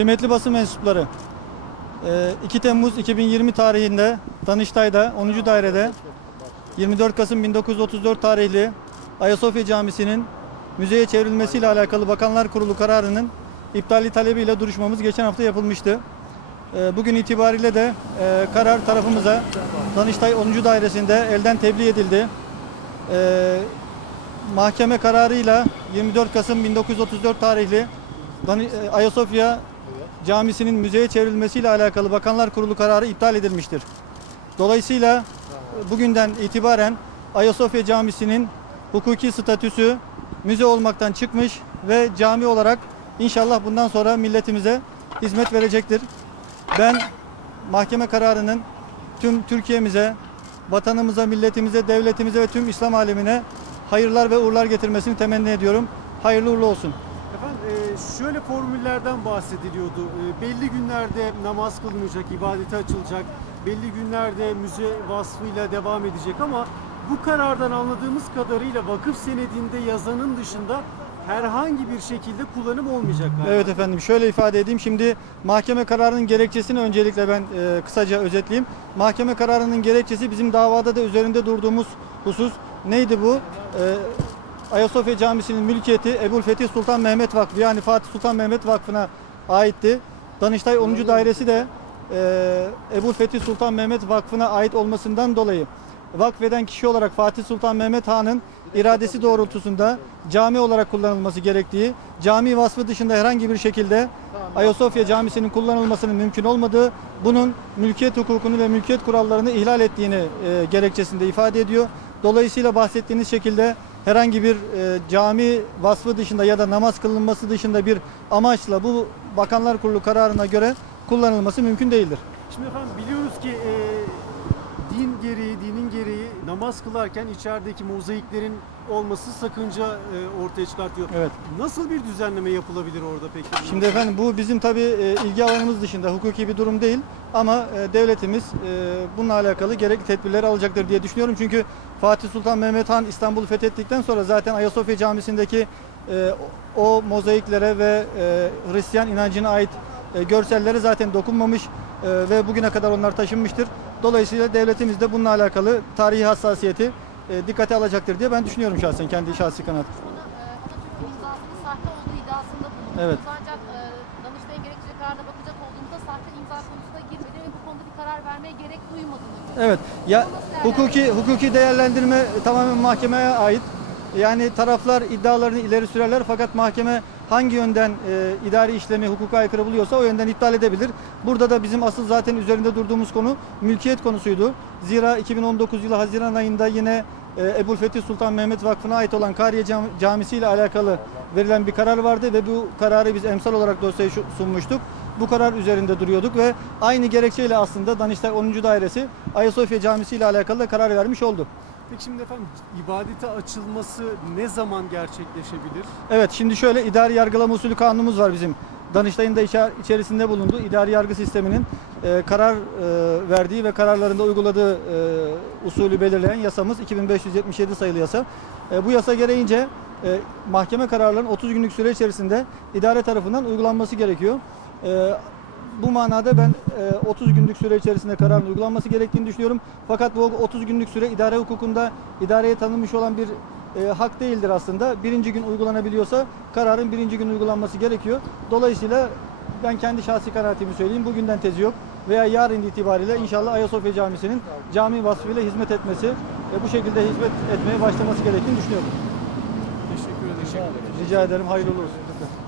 Kıymetli basın mensupları, e, 2 Temmuz 2020 tarihinde Danıştay'da 10. dairede 24 Kasım 1934 tarihli Ayasofya Camisi'nin müzeye çevrilmesiyle alakalı Bakanlar Kurulu kararının iptali talebiyle duruşmamız geçen hafta yapılmıştı. E, Bugün itibariyle de e, karar tarafımıza Danıştay 10. dairesinde elden tebliğ edildi. E, Mahkeme kararıyla 24 Kasım 1934 tarihli e, Ayasofya Camisi'nin müzeye çevrilmesiyle alakalı Bakanlar Kurulu kararı iptal edilmiştir. Dolayısıyla bugünden itibaren Ayasofya Camisi'nin hukuki statüsü müze olmaktan çıkmış ve cami olarak inşallah bundan sonra milletimize hizmet verecektir. Ben mahkeme kararının tüm Türkiye'mize, vatanımıza, milletimize, devletimize ve tüm İslam alemine hayırlar ve uğurlar getirmesini temenni ediyorum. Hayırlı uğurlu olsun. Efendim e, şöyle formüllerden bahsediliyordu. E, belli günlerde namaz kılınacak, ibadete açılacak. Belli günlerde müze vasfıyla devam edecek ama bu karardan anladığımız kadarıyla vakıf senedinde yazanın dışında herhangi bir şekilde kullanım olmayacak galiba. Evet efendim şöyle ifade edeyim. Şimdi mahkeme kararının gerekçesini öncelikle ben e, kısaca özetleyeyim. Mahkeme kararının gerekçesi bizim davada da üzerinde durduğumuz husus neydi bu? E, Ayasofya Camisi'nin mülkiyeti Ebu'l Fetih Sultan Mehmet Vakfı yani Fatih Sultan Mehmet Vakfı'na aitti. Danıştay 10. dairesi de e, Ebu'l Fetih Sultan Mehmet Vakfı'na ait olmasından dolayı vakfeden kişi olarak Fatih Sultan Mehmet Han'ın iradesi doğrultusunda cami olarak kullanılması gerektiği, cami vasfı dışında herhangi bir şekilde Ayasofya Camisi'nin kullanılmasının mümkün olmadığı, bunun mülkiyet hukukunu ve mülkiyet kurallarını ihlal ettiğini e, gerekçesinde ifade ediyor. Dolayısıyla bahsettiğiniz şekilde herhangi bir e, cami vasfı dışında ya da namaz kılınması dışında bir amaçla bu Bakanlar Kurulu kararına göre kullanılması mümkün değildir. Şimdi efendim biliyoruz ki e, din gereği, dinin gereği namaz kılarken içerideki mozaiklerin olması sakınca e, ortaya çıkartıyor. Evet. Nasıl bir düzenleme yapılabilir orada peki? Şimdi efendim bu bizim tabii e, ilgi alanımız dışında hukuki bir durum değil ama e, devletimiz e, bununla alakalı gerekli tedbirleri alacaktır diye düşünüyorum. Çünkü Fatih Sultan Mehmet Han İstanbul'u fethettikten sonra zaten Ayasofya Camisi'ndeki e, o mozaiklere ve e, Hristiyan inancına ait e, görsellere zaten dokunmamış e, ve bugüne kadar onlar taşınmıştır. Dolayısıyla devletimiz de bununla alakalı tarihi hassasiyeti e, dikkate alacaktır diye ben düşünüyorum şahsen kendi şahsi kanaat. Buna e. Evet. Ancak e, Danıştay'ın gerekçeli kararına bakacak olduğumuzda sahte imza konusuna girmedi ve bu konuda bir karar vermeye gerek duymadınız. Evet. Ya hukuki hukuki değerlendirme tamamen mahkemeye ait. Yani taraflar iddialarını ileri sürerler fakat mahkeme hangi yönden e, idari işlemi hukuka aykırı buluyorsa o yönden iptal edebilir. Burada da bizim asıl zaten üzerinde durduğumuz konu mülkiyet konusuydu. Zira 2019 yılı Haziran ayında yine e, Ebu'l Fetih Sultan Mehmet Vakfı'na ait olan Kariye Cam- Camisi ile alakalı verilen bir karar vardı ve bu kararı biz emsal olarak dosyaya sunmuştuk. Bu karar üzerinde duruyorduk ve aynı gerekçeyle aslında Danıştay 10. Dairesi Ayasofya Camisi ile alakalı da karar vermiş oldu. Peki şimdi efendim ibadete açılması ne zaman gerçekleşebilir? Evet şimdi şöyle idari yargılama usulü kanunumuz var bizim. Danıştay'ın da içer- içerisinde bulunduğu idari yargı sisteminin e, karar e, verdiği ve kararlarında uyguladığı e, usulü belirleyen yasamız 2577 sayılı yasa. E, bu yasa gereğince e, mahkeme kararlarının 30 günlük süre içerisinde idare tarafından uygulanması gerekiyor. E, bu manada ben e, 30 günlük süre içerisinde kararın uygulanması gerektiğini düşünüyorum. Fakat bu 30 günlük süre idare hukukunda idareye tanınmış olan bir e, hak değildir aslında. Birinci gün uygulanabiliyorsa kararın birinci gün uygulanması gerekiyor. Dolayısıyla ben kendi şahsi kanaatimi söyleyeyim. Bugünden tezi yok. Veya yarın itibariyle inşallah Ayasofya Camisi'nin cami vasfıyla hizmet etmesi ve bu şekilde hizmet etmeye başlaması gerektiğini düşünüyorum. Teşekkür ederim. Rica ederim. Hayırlı olsun.